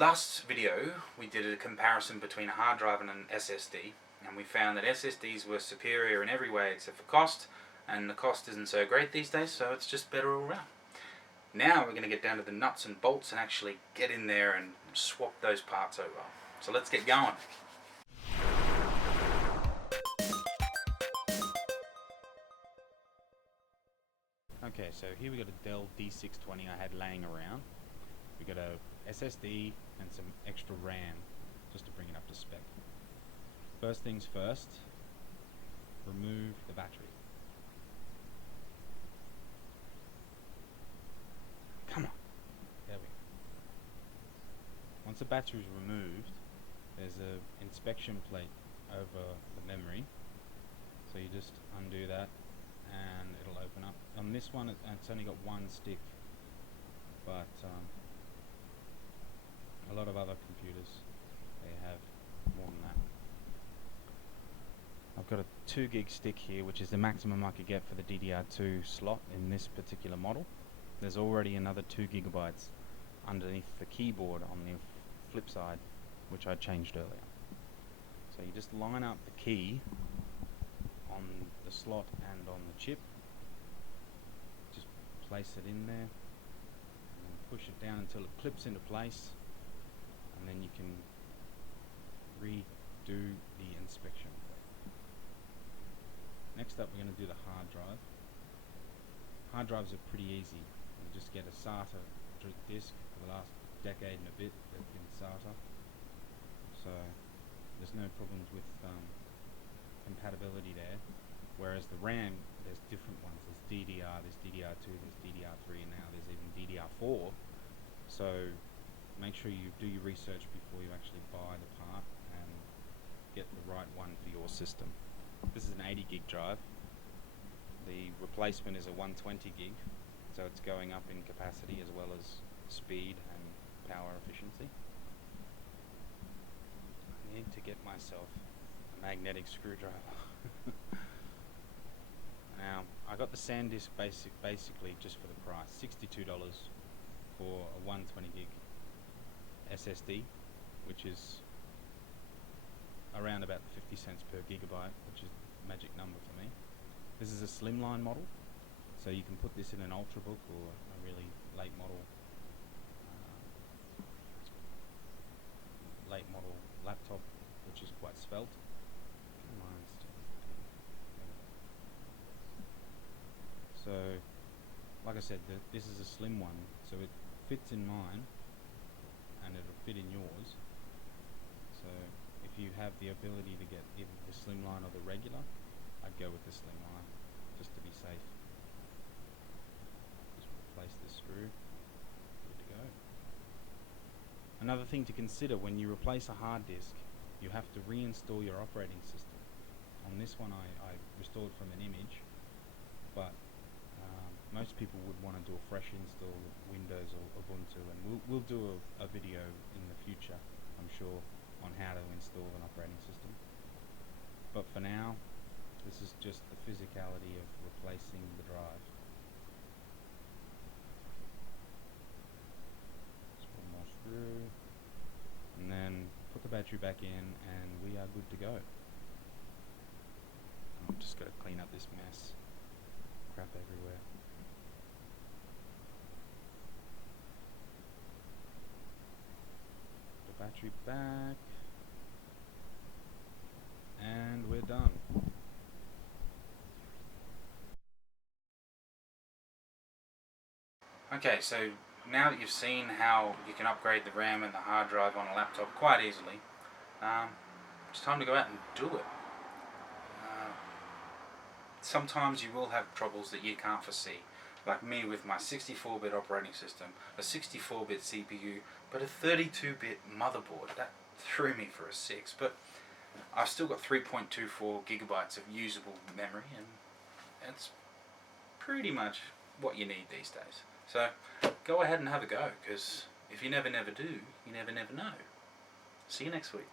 Last video we did a comparison between a hard drive and an SSD, and we found that SSDs were superior in every way except for cost, and the cost isn't so great these days, so it's just better all around. Now we're going to get down to the nuts and bolts and actually get in there and swap those parts over. So let's get going. Okay, so here we got a Dell D620 I had laying around. We got a SSD and some extra RAM just to bring it up to spec. First things first, remove the battery. Come on. There we go. Once the battery is removed, there's an inspection plate over the memory. So you just undo that and it'll open up. On this one it's only got one stick, but a lot of other computers, they have more than that. I've got a 2 gig stick here, which is the maximum I could get for the DDR2 slot in this particular model. There's already another 2 gigabytes underneath the keyboard on the flip side, which I changed earlier. So you just line up the key on the slot and on the chip, just place it in there and push it down until it clips into place, and then you can redo the inspection. Next up we're going to do the hard drive. Hard drives are pretty easy. You just get a SATA disk. For the last decade and a bit they've been SATA, so there's no problems with compatibility there. Whereas the RAM, there's different ones. There's DDR, there's DDR2, there's DDR3, and now there's even DDR4. So make sure you do your research before you actually buy the part and get the right one for your system. This is an 80 gig drive. The replacement is a 120 gig, so it's going up in capacity as well as speed and power efficiency. I need to get myself a magnetic screwdriver. Now, I got the SanDisk basically just for the price, $62 for a 120 gig SSD, which is around about 50 cents per gigabyte, which is a magic number for me. This is a slimline model, so you can put this in an Ultrabook or a really late model laptop, which is quite svelte. So, like I said, this is a slim one, so it fits in mine and it'll fit in yours. So if you have the ability to get either the slimline or the regular, I'd go with the slimline just to be safe. Just replace the screw. Good to go. Another thing to consider: when you replace a hard disk, you have to reinstall your operating system. On this one I restored from an image, but most people would want to do a fresh install of Windows or Ubuntu, and we'll do a video in the future, I'm sure, on how to install an operating system. But for now, this is just the physicality of replacing the drive. Just one more screw, and then put the battery back in, and we are good to go. I've just got to clean up this mess. Crap everywhere. Battery back, and we're done. Okay, so now that you've seen how you can upgrade the RAM and the hard drive on a laptop quite easily, it's time to go out and do it. Sometimes you will have troubles that you can't foresee. Like me with my 64-bit operating system, a 64-bit CPU, but a 32-bit motherboard. That threw me for a 6, but I've still got 3.24 gigabytes of usable memory, and that's pretty much what you need these days. So go ahead and have a go, because if you never do, you never know. See you next week.